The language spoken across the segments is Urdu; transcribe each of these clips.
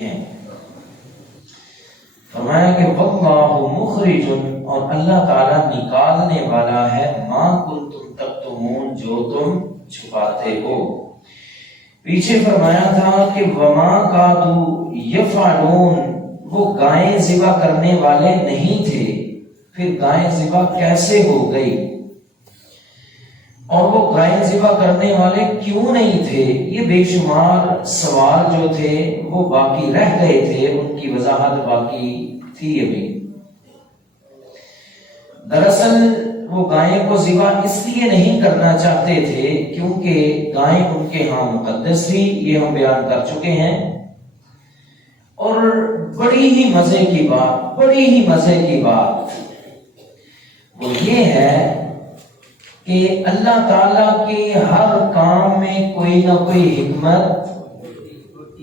ہیں۔ فرمایا کہ واللہ مخرج، اور اللہ تعالیٰ نکالنے والا ہے ما کنتم تکتمون، جو تم چھپاتے ہو۔ پیچھے فرمایا تھا کہ وما کادوا یفعلون، وہ گائیں ذبح کرنے والے نہیں تھے، پھر گائیں ذبح کیسے ہو گئی، اور وہ گائیں ذبح کرنے والے کیوں نہیں تھے؟ یہ بے شمار سوال جو تھے وہ باقی رہ گئے تھے، ان کی وضاحت باقی تھی ابھی۔ دراصل وہ گائیں کو ذبح اس لیے نہیں کرنا چاہتے تھے کیونکہ گائیں ان کے ہاں مقدس تھی، یہ ہم بیان کر چکے ہیں۔ اور بڑی ہی مزے کی بات وہ یہ ہے کہ اللہ تعالیٰ کے ہر کام میں کوئی نہ کوئی حکمت،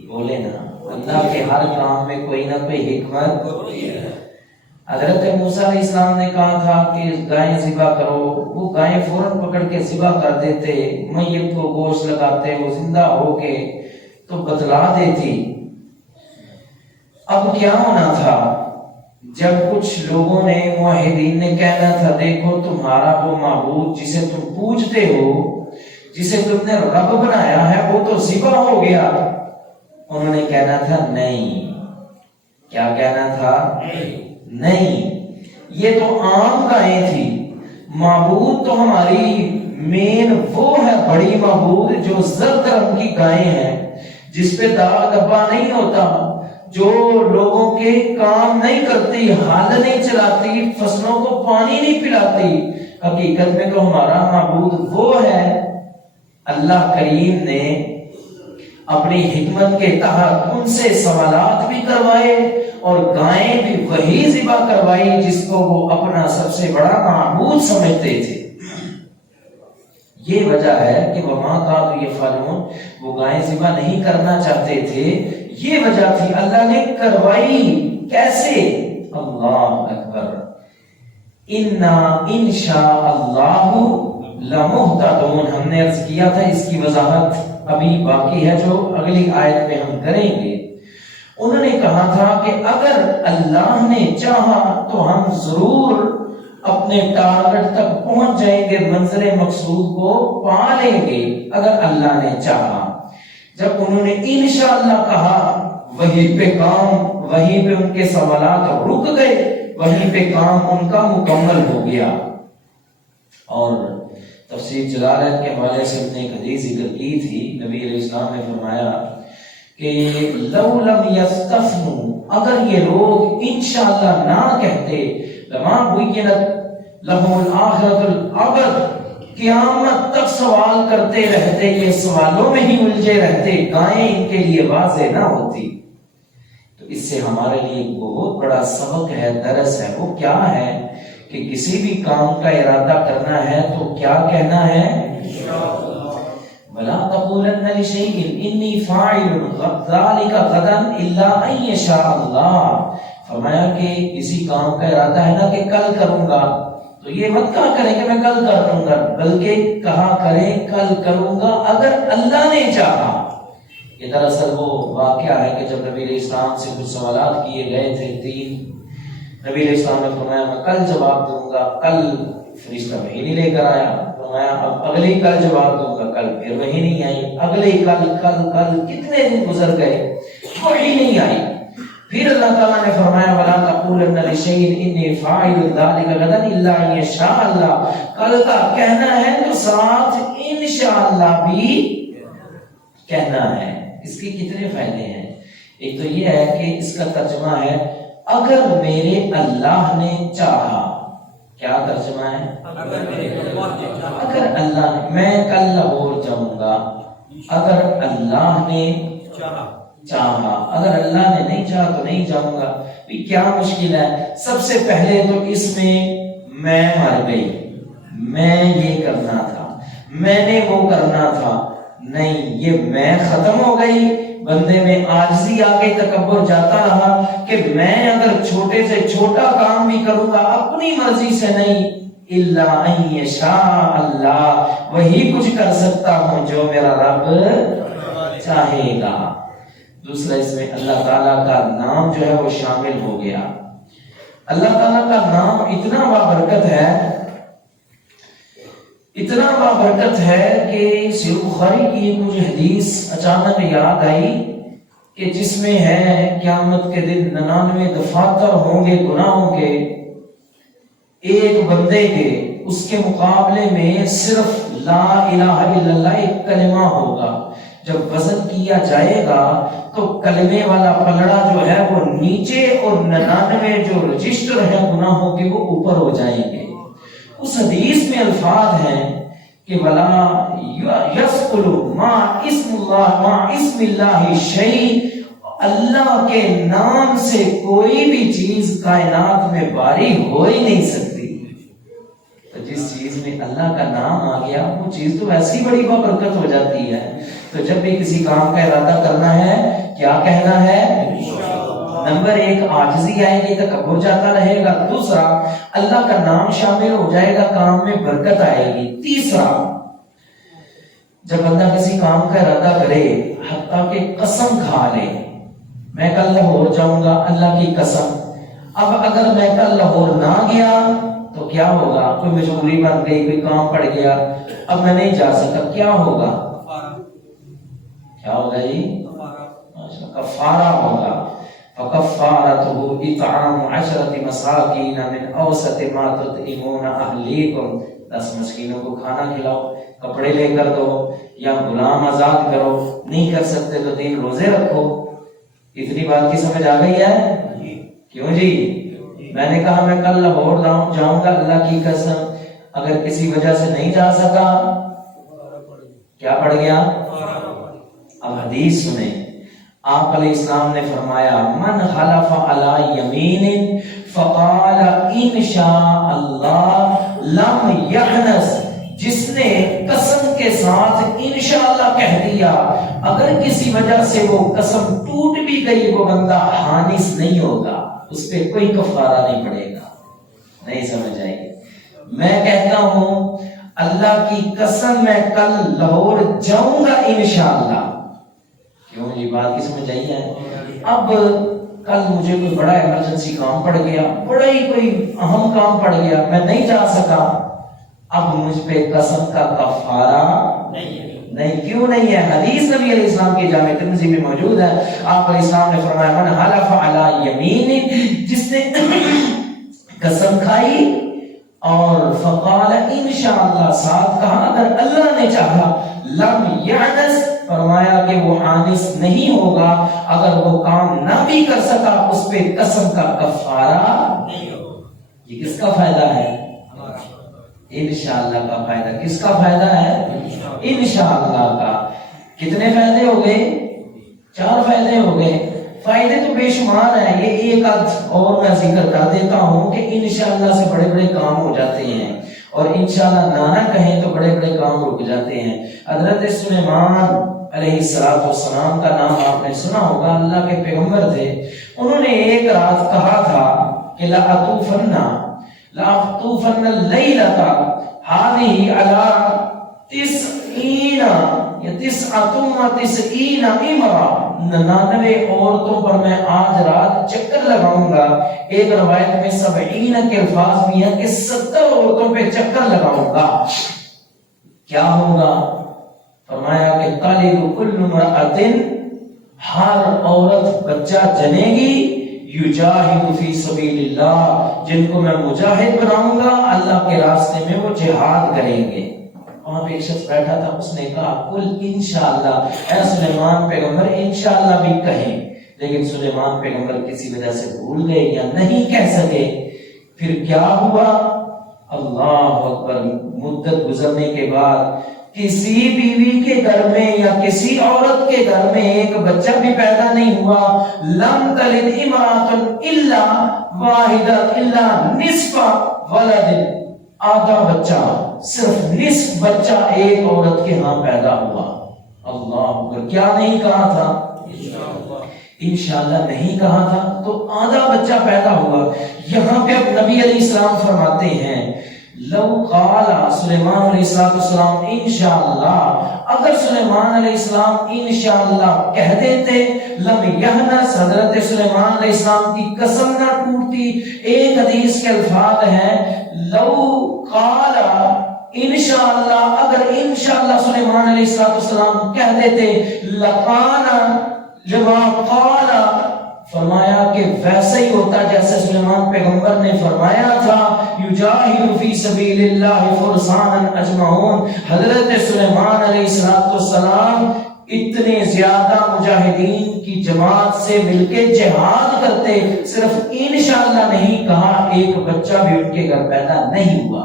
بولے نا، اللہ کے ہر کام میں کوئی نہ کوئی حکمت۔ حضرت موسیٰ علیہ السلام نے کہا تھا کہ گائیں ذبح کرو، وہ گائیں فوراً پکڑ کے ذبح کر دیتے، میت کو گوشت لگاتے، وہ زندہ ہو کے تو بتلا دیتی۔ اب کیا ہونا تھا؟ جب کچھ لوگوں نے، موحدین نے کہنا تھا دیکھو تمہارا وہ معبود جسے تم پوجتے ہو، جسے تم نے رب بنایا ہے، وہ تو ذبح ہو گیا۔ انہوں نے کہنا تھا نہیں۔ کیا کہنا تھا؟ نہیں، یہ تو عام گائیں تھی، معبود تو ہماری مین وہ ہے بڑی معبود جو زرد رنگ کی گائیں ہیں، جس پہ داغ دھبا نہیں ہوتا، جو لوگوں کے کام نہیں کرتی، ہل نہیں چلاتی، فصلوں کو پانی نہیں پلاتی۔ حقیقت میں تو ہمارا معبود وہ ہے۔ اللہ کریم نے اپنی حکمت کے تحت ان سے سوالات بھی کروائے اور گائیں بھی وہی ذبح کروائی جس کو وہ اپنا سب سے بڑا معبود سمجھتے تھے۔ یہ وجہ ہے کہ وما کادوا یفعلون، وہ گائیں ذبح نہیں کرنا چاہتے تھے، یہ وجہ تھی۔ اللہ نے کروائی کیسے؟ اللہ اکبر، انا انشاء اللہ لمہتدون، ہم نے عرض کیا تھا، اس کی وضاحت ابھی باقی ہے جو اگلی آیت میں ہم کریں گے۔ انہوں نے کہا تھا کہ اگر اللہ نے چاہا تو ہم ضرور اپنے ٹارگٹ تک پہنچ جائیں گے، منظر مقصود کو پا لیں گے اگر اللہ نے چاہا۔ جب انہوں نے انشاءاللہ کہا، وہیں پہ کام، وہیں پہ ان کے سوالات رک گئے، وہیں پہ کام ان کا مکمل ہو گیا۔ اور تفسیر جلالین کے حوالے سے اپنے ایک حدیث ذکر کی تھی، نبی علیہ السلام نے فرمایا کہ لو لم یستثنوا، اگر یہ لوگ انشاءاللہ نہ کہتے، لما بینت لہم الآخرۃ الابد، قیامت تک سوال کرتے رہتے، یہ سوالوں میں ہی الجھے رہتے، گائیں ان کے لیے واضح نہ ہوتی۔ تو اس سے ہمارے لیے ایک بہت بڑا سبق ہے، درس ہے۔ وہ کیا ہے کہ کسی بھی کام کا ارادہ کرنا ہے تو کیا کہنا ہے؟ وَلَا تَقُولَنَّ لِشَيْءٍ إِنِّي فَاعِلٌ ذَلِكَ غَدًا إِلَّا أَن يَشَاءَ اللَّهُ، فرمایا کہ کسی کام کا ارادہ ہے نا کہ کل کروں گا، تو یہ مت کہا کریں کہ میں کل کر لوں گا، بلکہ کہا کریں کل کروں گا اگر اللہ نے چاہا۔ یہ دراصل وہ واقعہ ہے کہ جب نبی علیہ السلام سے کچھ سوالات کیے گئے تھے، نبی علیہ السلام نے فرمایا میں کل جواب دوں گا، کل فرشتہ وہی نہیں لے کر آیا، فرمایا اب اگلی کل جواب دوں گا، کل پھر وہی نہیں آئی، اگلی کل کتنے دن گزر گئے، وہی نہیں آئی۔ پھر اللہ تعالیٰ نے فرمایا وَلَا تَقُولَنَّ لِشَيْءٍ إِنِّي فَاعِلٌ ذَلِكَ غَدًا إِلَّا أَن يَشَاءَ اللَّهُ، کل کا کہنا ہے تو ساتھ انشاءاللہ بھی کہنا ہے۔ اس کے کتنے فائدے ہیں؟ ایک تو یہ ہے کہ اس کا ترجمہ ہے اگر میرے اللہ نے چاہا۔ کیا ترجمہ ہے؟ اگر اللہ نے، میں کل لاہور جاؤں گا اگر اللہ نے چاہا، اگر اللہ نے نہیں چاہا تو نہیں جاؤں گا۔ کیا مشکل ہے؟ سب سے پہلے تو اس میں مر گئی، میں یہ کرنا تھا، میں نے وہ کرنا تھا، نہیں، یہ میں ختم ہو گئی، بندے میں عاجزی آ گئی، تکبر جاتا رہا کہ میں اگر چھوٹے سے چھوٹا کام بھی کروں گا اپنی مرضی سے نہیں، الا ان یشاء اللہ، وہی کچھ کر سکتا ہوں جو میرا رب چاہے گا۔ دوسرا اس میں اللہ تعالیٰ کا نام جو ہے وہ شامل ہو گیا۔ اللہ تعالیٰ کا نام اتنا بابرکت ہے، اتنا بابرکت ہے کہ صحیح بخاری کی ایک مجھے حدیث اچانک یاد آئی کہ جس میں ہے قیامت کے دن 99 دفاتر ہوں گے گناہوں کے ایک بندے کے، اس کے مقابلے میں صرف لا الہ الا اللہ ایک کلمہ ہوگا۔ جب وزن کیا جائے گا تو کلمے والا پلڑا جو ہے وہ نیچے اور 99 جو رجسٹر ہے گناہوں کے وہ اوپر ہو جائیں گے۔ اس حدیث میں الفاظ ہیں کہ ولا یسقل ما اسم اللہ شیء، اللہ کے نام سے کوئی بھی چیز کائنات میں باری ہو ہی نہیں سکتی۔ تو جس چیز میں اللہ کا نام آ گیا وہ چیز تو ایسی بڑی بابرکت ہو جاتی ہے۔ تو جب بھی کسی کام کا ارادہ کرنا ہے کیا کہنا ہے؟ نمبر 1 عاجزی آئے گی، تکبر جاتا رہے گا۔ دوسرا اللہ کا نام شامل ہو جائے گا، کام میں برکت آئے گی۔ تیسرا جب بندہ کسی کام کا ارادہ کرے حتیٰ کہ قسم کھا لے، میں کل لاہور جاؤں گا اللہ کی قسم، اب اگر میں کل لاہور نہ گیا تو کیا ہوگا؟ کوئی مجبوری بن گئی، کوئی کام پڑ گیا، اب میں نہیں جا سکتا، کیا ہوگا؟ کیا ہوگا جی؟ کفارہ ہوگا۔ فَكَفَّارَتُهُ إِطْعَامُ 10 مَسَاكِينَ مِنْ أَوْسَطِ مَا تُطْعِمُونَ أَهْلِيكُمْ، 10 مسکینوں کو کھانا کھلاؤ، کپڑے لے کر دو یا غلام آزاد کرو، نہیں کر سکتے تو 3 روزے رکھو۔ اتنی بات کی سمجھ آ گئی ہے؟ کیوں جی؟ میں نے کہا میں کل لاہور جاؤں گا اللہ کی قسم، اگر کسی وجہ سے نہیں جا سکا کیا پڑ گیا؟ اب حدیث سنیں، آپ علیہ السلام نے فرمایا من حلف علی یمین فقال ان شاء اللہ لم یحنس، جس نے قسم کے ساتھ انشاءاللہ کہہ دیا، اگر کسی وجہ سے وہ قسم ٹوٹ بھی گئی وہ بندہ حانس نہیں ہوگا، اس پہ کوئی کفارہ نہیں پڑے گا۔ نہیں سمجھ آئی؟ میں کہتا ہوں اللہ کی قسم میں کل لاہور جاؤں گا انشاءاللہ، کیوں یہ بات کی سمجھ آئی ہے؟ اب کل مجھے کوئی بڑا ایمرجنسی کام پڑ گیا، بڑا ہی کوئی اہم کام پڑ گیا، میں نہیں جا سکا، اب مجھ پہ قسم کا کفارہ نہیں۔ کیوں نہیں ہے؟ حدیث نبی علیہ السلام کی جامع ترمذی میں موجود ہے، آپ علیہ السلام نے فرمایا من حلف علی یمین، جس نے قسم کھائی اور فقال انشاءاللہ ساتھ کہا اگر اللہ نے چاہا، لم یعنس فرمایا کہ وہ حانس نہیں ہوگا، اگر وہ کام نہ بھی کر سکا اس پہ قسم کا کفارہ نہیں ہوگا۔ یہ کس کا فائدہ ہے؟ انشاءاللہ کا فائدہ۔ کس کا فائدہ ہے؟ انشاءاللہ کا۔ کتنے فائدے ہو گئے؟ 4 فائدے ہو گئے۔ فائدے تو بے شمار ہیں، یہ ایک اور میں ذکر کر دیتا ہوں کہ انشاءاللہ سے بڑے بڑے کام ہو جاتے ہیں، اور انشاءاللہ نہ کہیں تو بڑے بڑے کام رک جاتے ہیں۔ حضرت سلیمان علیہ السلام کا نام آپ نے سنا ہوگا، اللہ کے پیغمبر تھے۔ انہوں نے ایک رات کہا تھا کہ لَأَطُوفَنَّ اللَّيْلَةَ هَذِهِ عَلَىٰ 99 امرأة، 99 عورتوں پر میں آج رات چکر لگاؤں گا۔ ایک روایت میں 70 کے الفاظ بھی ہیں کہ 70 عورتوں پہ چکر لگاؤں گا۔ کیا ہوگا؟ فرمایا کہ تَلِدُ كُلُّ امرأة، ہر عورت بچہ جنے گی، یجاہد فی سبیل اللہ، جن کو میں مجاہد بناؤں گا، اللہ کے راستے میں وہ جہاد کریں گے۔ وہاں پہ ایک شخص بیٹھا تھا، اس نے کہا کل انشاءاللہ، اے سلیمان پیغمبر انشاءاللہ بھی کہیں، لیکن سلیمان پیغمبر کسی وجہ سے بھول گئے یا نہیں کہہ سکے۔ پھر کیا ہوا؟ اللہ اکبر، مدت گزرنے کے بعد کسی بیوی کے گھر میں یا کسی عورت کے گھر میں ایک بچہ بھی پیدا نہیں ہوا۔ لم تلد امرأة الا واحدہ الا نصف ولد، آدھا بچہ، صرف نصف بچہ ایک عورت کے ہاں پیدا ہوا۔ اللہ اکبر، کیا نہیں کہا تھا؟ انشاءاللہ نہیں کہا تھا تو آدھا بچہ پیدا ہوا۔ یہاں پہ اب نبی علیہ السلام فرماتے ہیں لو قال سلیمان علیہ السلام انشاءاللہ، اگر سلیمان علیہ السلام انشاءاللہ کہہ دیتے لم یحنس، حضرت سلیمان علیہ السلام کی قسم نہ ٹوٹتی۔ ایک حدیث کے الفاظ ہیں لو قال انشاءاللہ، اگر انشاءاللہ سلیمان علیہ السلام کہہ دیتے لقانا لما قال، فرمایا کہ ویسے ہی ہوتا جیسے سلیمان پیغمبر نے فرمایا تھا یجاہد فی سبیل اللہ فرسانا اجمعون۔ حضرت سلیمان علیہ السلام اتنے زیادہ مجاہدین کی جماعت سے مل کے جہاد کرتے، صرف انشاءاللہ نہیں کہا، ایک بچہ بھی ان کے گھر پیدا نہیں ہوا۔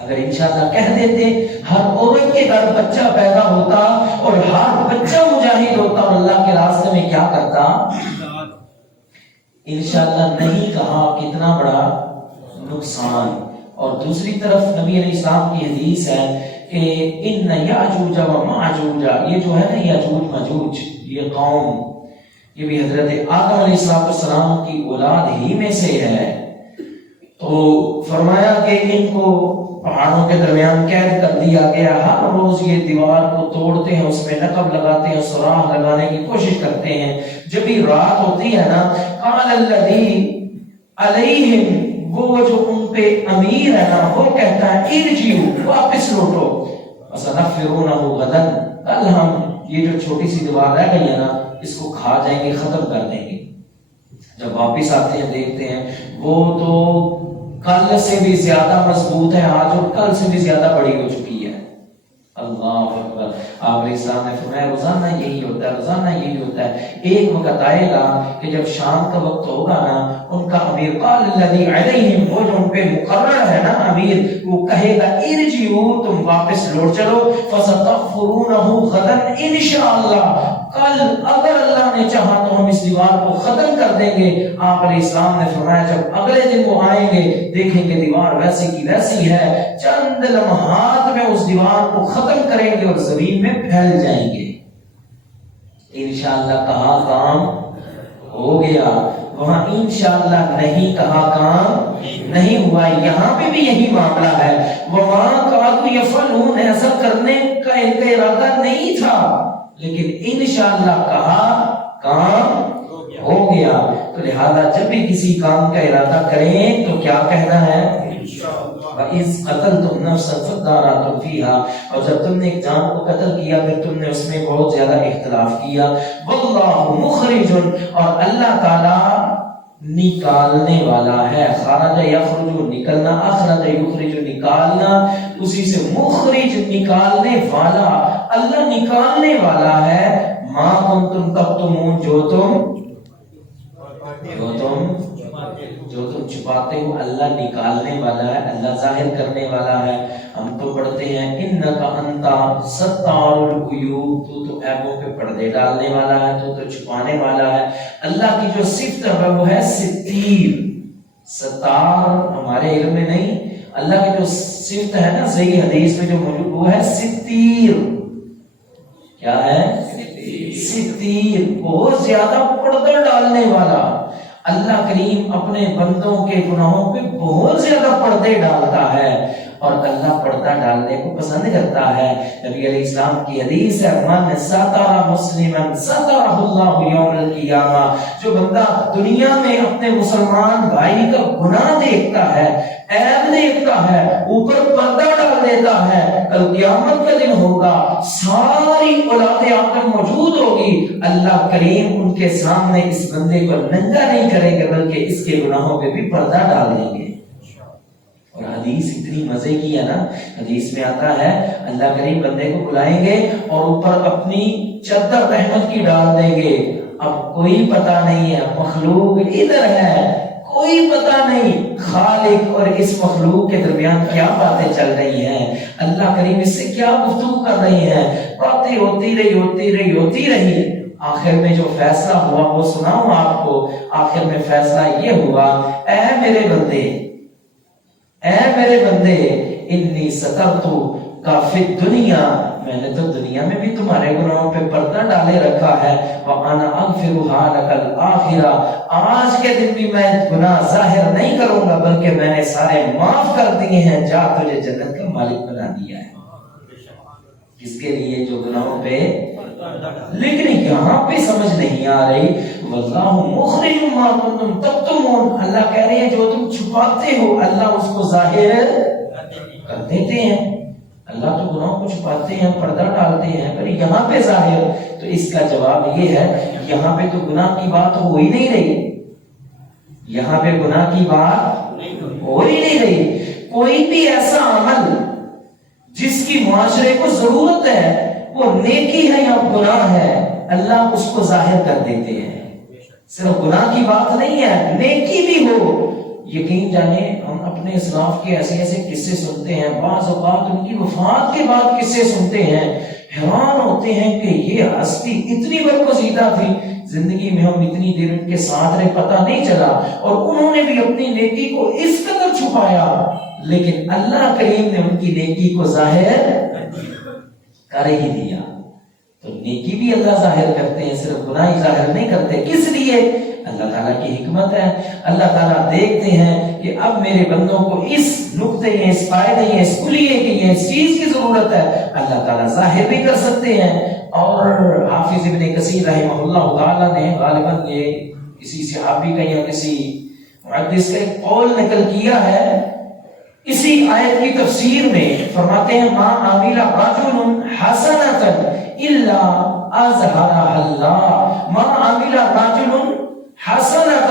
اگر انشاءاللہ کہہ دیتے ہر عورت کے گھر بچہ پیدا ہوتا اور ہر بچہ مجاہد ہوتا اور اللہ کے راستے میں کیا کرتا۔ انشاءاللہ نہیں کہا، کتنا بڑا نقصان۔ اور دوسری طرف نبی علیہ السلام کی حدیث ہے کہ ان یاجوج و ماجوج، یہ جو ہے نا یاجوج ماجوج، یہ قوم، یہ بھی حضرت آدم علیہ السلام کی اولاد ہی میں سے ہے۔ تو فرمایا کہ ان کو پہاڑوں کے درمیان قید کر دیا گیا، ہر روز یہ دیوار کو توڑتے ہیں، اس میں نقب لگاتے ہیں، سوراخ لگانے کی کوشش کرتے ہیں۔ جب بھی رات ہوتی ہے نا، قال الذی علیہم، وہ جو ان پہ امیر ہے نا وہ کہتا ہے ارجعوا، واپس لوٹو، فسنغفرونہ غدا، کل ہم یہ جو چھوٹی سی دیوار رہ گئی ہے نا اس کو کھا جائیں گے، ختم کر دیں گے۔ جب واپس آتے ہیں دیکھتے ہیں وہ تو کل سے بھی زیادہ مضبوط ہے آج، اور کل سے بھی زیادہ بڑی ہو چکی ہے۔ اللہ اکبر۔ آپ علیہ السلام نے فرمایا روزانہ یہی ہوتا ہے، روزانہ یہی ہوتا ہے۔ ایک وقت آئے گا کہ جب شام کا وقت ہوگا نا، ان کا امیر قال الذی علیہم، وہ جو ان پہ مقرر ہے نا امیر، وہ کہے گا ارجعوا، تم واپس لوٹ چلو، فستغفرونہ غدا انشاءاللہ، کل اگر اللہ نے چاہا تو ہم اس دیوار کو ختم کر دیں گے۔ آپ علیہ السلام نے فرمایا جب اگلے دن وہ آئیں گے دیکھیں گے دیوار ویسی کی ویسی ہے، چند لمحات میں اس دیوار کو ختم کریں گے اور زمین میں پھیل جائیں گے۔ انشاءاللہ کہا کام ہو گیا، وہاں انشاءاللہ نہیں کہا کام نہیں ہوا۔ یہاں پہ بھی یہی معاملہ ہے، وَمَا كَانُوا يَفْعَلُونَ، ایسا کرنے کا ان کا ارادہ نہیں تھا، لیکن انشاءاللہ کہا کام ہو گیا۔ تو لہذا جب بھی کسی کام کا ارادہ کریں تو کیا کہنا ہے؟ وَإِذْ قَتَلْتُمْ نَفْسًا فَادَّارَأْتُمْ فِيهَا، اور جب تم نے ایک جان کو قتل کیا پھر تم نے اس میں بہت زیادہ اختلاف کیا۔ وَاللَّهُ مُخْرِجٌ، اور اللہ تعالی نکالنے والا ہے۔ خرج یخرج نکلنا، اخرج یخرج نکالنا، اسی سے مخرج نکالنے والا، اللہ نکالنے والا ہے۔ ما کنتم تکتمون، جو تم چھپاتے ہو، اللہ نکالنے والا ہے، اللہ ظاہر کرنے والا ہے۔ ہم تو پڑھتے ہیں انک انت ستار العیوب، تو عیبوں پہ پردے ڈالنے والا ہے، تو چھپانے والا ہے۔ اللہ کی جو صفت ہے وہ ہے ستیر، ستار ہمارے علم میں نہیں، اللہ کی جو صفت ہے نا صحیح حدیث میں جو موجود وہ ہے ستیر۔ کیا ہے؟ ستیر، بہت زیادہ پردہ ڈالنے والا۔ اللہ کریم اپنے بندوں کے گناہوں پہ بہت زیادہ پردے ڈالتا ہے، اور اللہ پردہ ڈالنے کو پسند کرتا ہے۔ نبی علیہ السلام کی حدیث ہے من ستر مسلما سترہ اللہ یوم القیامہ، جو بندہ دنیا میں اپنے مسلمان بھائی کا گناہ دیکھتا ہے، عیب دیکھتا ہے، اوپر پردہ ڈال دیتا ہے، کل قیامت کا دن ہوگا، ساری اولاد آدم موجود ہوگی، اللہ کریم ان کے سامنے اس بندے کو ننگا نہیں کریں گے بلکہ اس کے گناہوں پہ بھی پردہ ڈال دیں گے۔ اور حدیث اتنی مزے کی ہے نا، حدیث میں آتا ہے اللہ کریم بندے کو بلائیں گے اور اوپر اپنی چادر رحمت کی ڈال دیں گے۔ اب کوئی پتہ نہیں ہے، مخلوق ادھر ہے، کوئی پتہ نہیں خالق اور اس مخلوق کے درمیان کیا باتیں چل رہی ہیں، اللہ کریم اس سے کیا گفتگو کر رہی ہیں، باتیں ہوتی رہی۔ آخر میں جو فیصلہ ہوا وہ سناؤں آپ کو۔ آخر میں فیصلہ یہ ہوا، اے میرے بندے انی سترتو کا فی الدنیا، میں نے تو دنیا میں بھی تمہارے گناہوں پہ پردہ ڈالے رکھا ہے، وَأَنَا أَغْفِرُهَا لَكَ الْآخِرَةَ، آج کے دن بھی میں گناہ ظاہر نہیں کروں گا بلکہ میں نے سارے معاف کر دیے ہیں، جا تجھے جنت کا مالک بنا دیا ہے۔ کس کے لیے؟ جو گناہوں پہ لیکن یہاں پہ سمجھ نہیں آ رہی واللہ مخرج ما کنتم تکتمون، اللہ کہہ رہے ہیں جو تم چھپاتے ہو اللہ اس کو ظاہر کر دیتے ہیں۔ اللہ تو گناہوں کو چھپاتے ہیں، پردہ ڈالتے ہیں، پر یہاں پہ ظاہر، تو اس کا جواب یہ ہے یہاں پہ تو گناہ کی بات ہو ہی نہیں رہی، یہاں پہ گناہ کی بات ہو ہی نہیں رہی۔ کوئی بھی ایسا عمل جس کی معاشرے کو ضرورت ہے، وہ نیکی ہے یا گناہ ہے، اللہ اس کو ظاہر کر دیتے ہیں۔ صرف گناہ کی بات نہیں ہے، نیکی بھی ہو۔ یقین جانے ہم اپنے اسلاف کے ایسے ایسے قصے سنتے ہیں، بعض اوقات ان کی وفات کے بعد قصے سنتے ہیں، حیران ہوتے ہیں کہ یہ ہستی اتنی برگزیدہ تھی، زندگی میں ہم اتنی دیر ان کے ساتھ رہے پتہ نہیں چلا، اور انہوں نے بھی اپنی نیکی کو اس قدر چھپایا، لیکن اللہ کریم نے ان کی نیکی کو ظاہر کر ہی دیا۔ تو نیکی بھی اللہ ظاہر کرتے ہیں، صرف گناہ ہی ظاہر نہیں کرتے۔ کس لیے؟ اللہ تعالیٰ کی حکمت ہے۔ اللہ تعالیٰ دیکھتے ہیں کہ اب میرے بندوں کو اس نقطے یا اس فائدے یا اس کلیے کی یا اس چیز کی ضرورت ہے، اللہ تعالیٰ ظاہر بھی کر سکتے ہیں۔ اور حافظ ابن کثیر رحمہ اللہ تعالیٰ نے غالباً یہ کسی صحابی کا یا کسی محدث کا ایک قول نقل کیا ہے، اسی آیت کی تفسیر میں فرماتے ہیں ما عمل رجل حسنۃ الا اظہرها اللہ، ما عمل رجل حسنۃ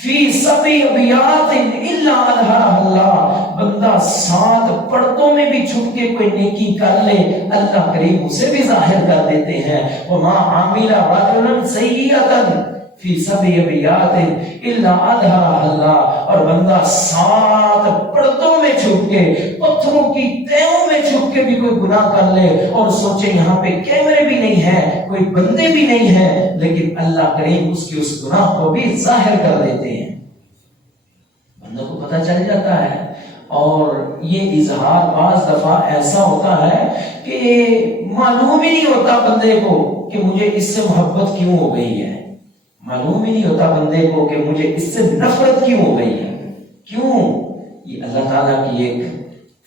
فی 7 ابیات الا اظہرها اللہ، بندہ 7 پردوں میں بھی چھپ کے کوئی نیکی کر لے اللہ کریم اسے بھی ظاہر کر دیتے ہیں۔ وما عمل رجل سیئۃ فی 7 ابیات الا اظہرها اللہ، اور بندہ 7 پردوں میں چھپ کے، پتھروں کی تہوں میں چھپ کے بھی کوئی گناہ کر لے اور سوچے یہاں پہ کیمرے بھی نہیں ہیں، کوئی بندے بھی نہیں ہیں، لیکن اللہ کریم اس کی اس گناہ کو بھی ظاہر کر دیتے ہیں، بندوں کو پتہ چل جاتا ہے۔ اور یہ اظہار بعض دفعہ ایسا ہوتا ہے کہ معلوم ہی نہیں ہوتا بندے کو کہ مجھے اس سے محبت کیوں ہو گئی ہے، معلوم ہی نہیں ہوتا بندے کو کہ مجھے اس سے نفرت کیوں ہو گئی ہے۔ کیوں؟ یہ اللہ تعالیٰ کی ایک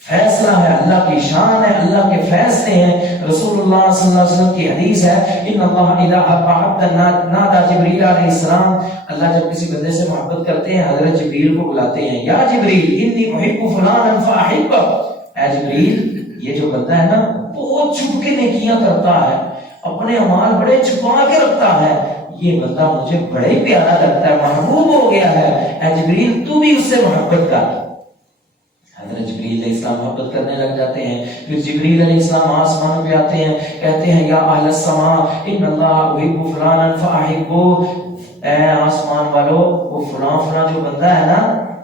فیصلہ ہے، اللہ کی شان ہے، اللہ کے فیصلے ہیں۔ رسول اللہ صلی اللہ علیہ وسلم کی حدیث ہے ان اللہ اذا احب عبدا نادى جبریل علیہ السلام، اللہ جب کسی بندے سے محبت کرتے ہیں حضرت جبریل کو بلاتے ہیں، یا جبریل انی احب فلانا فاحبہ، اے جبریل یہ جو بندہ ہے نا بہت چھپ کے نیکیاں کرتا ہے، اپنے اعمال بڑے چھپا کے رکھتا ہے، یہ بندہ مجھے بڑے پیارا لگتا ہے، محبوب ہو گیا ہے، اے جبریل تو بھی اس سے محبت کر۔ حضرت جبریل علیہ السلام محبت کرنے لگ جاتے ہیں۔ پھر جبریل علیہ السلام آسمان پہ آتے ہیں، کہتے ہیں یا اہل السماء ان اللہ احب فلانا فاحبوہ، اے آسمان والو وہ فلاں جو بندہ ہے نا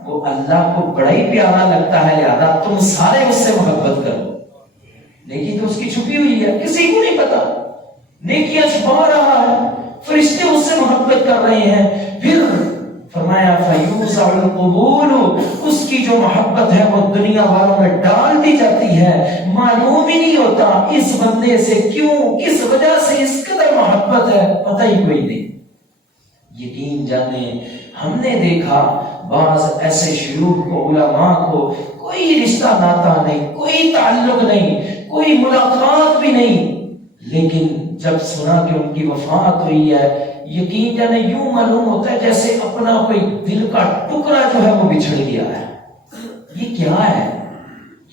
وہ اللہ کو بڑا ہی پیارا لگتا ہے، لہذا تم سارے اس سے محبت کرو۔ نیکی تو اس کی چھپی ہوئی ہے، کسی کو نہیں پتا، نیکیاں چھپا رہا ہے، فرشتے اس سے محبت کر رہے ہیں۔ پھر فرمایا فیوزع القبول، اس کی جو محبت ہے وہ دنیا والوں میں ڈال دی جاتی ہے، معلوم ہی نہیں ہوتا اس بندے سے کیوں کس وجہ سے اس قدر محبت ہے، پتہ ہی کوئی نہیں۔ یقین جانے ہم نے دیکھا بعض ایسے شیوخ کو، علماء کو کوئی رشتہ ناتا نہیں، کوئی تعلق نہیں، کوئی ملاقات بھی نہیں، لیکن جب سنا کہ ان کی وفات ہوئی ہے، یقین جانے یوں معلوم ہوتا ہے جیسے اپنا کوئی دل کا ٹکڑا جو ہے وہ بچھڑ گیا ہے۔ یہ کیا ہے؟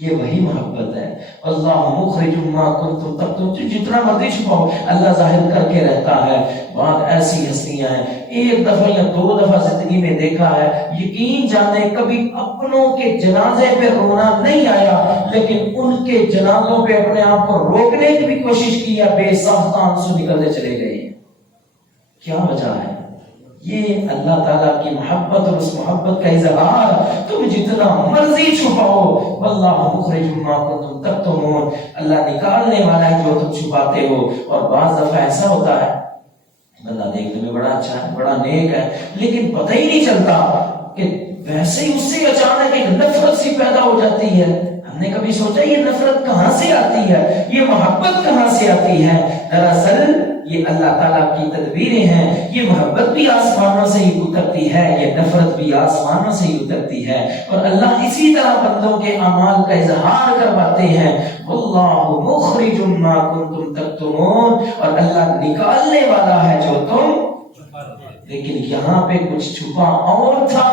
یہ وہی محبت ہے۔ اللہ مخرج ما کنتم تکتمون، جتنا مرضی چھپاؤ اللہ ظاہر کر کے رہتا ہے۔ بعض ایسی ہستیاں ہیں ایک دفعہ یا 2 دفعہ زندگی میں دیکھا ہے، یقین جانے کبھی اپنوں کے جنازے پہ رونا نہیں آیا، لیکن ان کے جنازوں پہ اپنے آپ کو روکنے کی بھی کوشش کی ہے، بے ساختہ آنسو نکلتے چلے گئے۔ کیا وجہ ہے؟ یہ اللہ تعالیٰ کی محبت اور اس محبت کا اظہار، تم جتنا مرضی چھپاؤ واللہ مخرج ما کنتم تکتمون، اللہ نکالنے والا ہے جو تم چھپاتے ہو۔ اور بعض دفعہ ایسا ہوتا ہے بندہ دیکھنے میں بڑا اچھا ہے، بڑا نیک ہے، لیکن پتہ ہی نہیں چلتا کہ ویسے ہی اس سے اچانک ایک نفرت سی پیدا ہو جاتی ہے۔ ہم نے کبھی سوچا یہ نفرت کہاں سے آتی ہے، یہ محبت کہاں سے آتی ہے؟ دراصل یہ اللہ تعالیٰ کی تدبیریں ہیں. یہ محبت بھی آسمانوں سے ہی اترتی ہے, یہ نفرت بھی آسمانوں سے ہی اترتی ہے, اور اللہ اسی طرح بندوں کے اعمال کا اظہار کرواتے ہیں. واللہ مخرج ما کنتم تکتمون, اور اللہ نکالنے والا ہے جو تم. لیکن یہاں پہ کچھ چھپا اور تھا,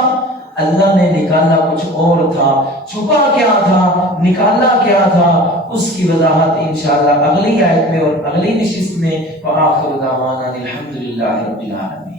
اللہ نے نکالا کچھ اور تھا. چھپا کیا تھا, نکالا کیا تھا, اس کی وضاحت انشاءاللہ اگلی آیت میں اور اگلی نشست میں. وآخر دعوانا الحمدللہ رب العالمین.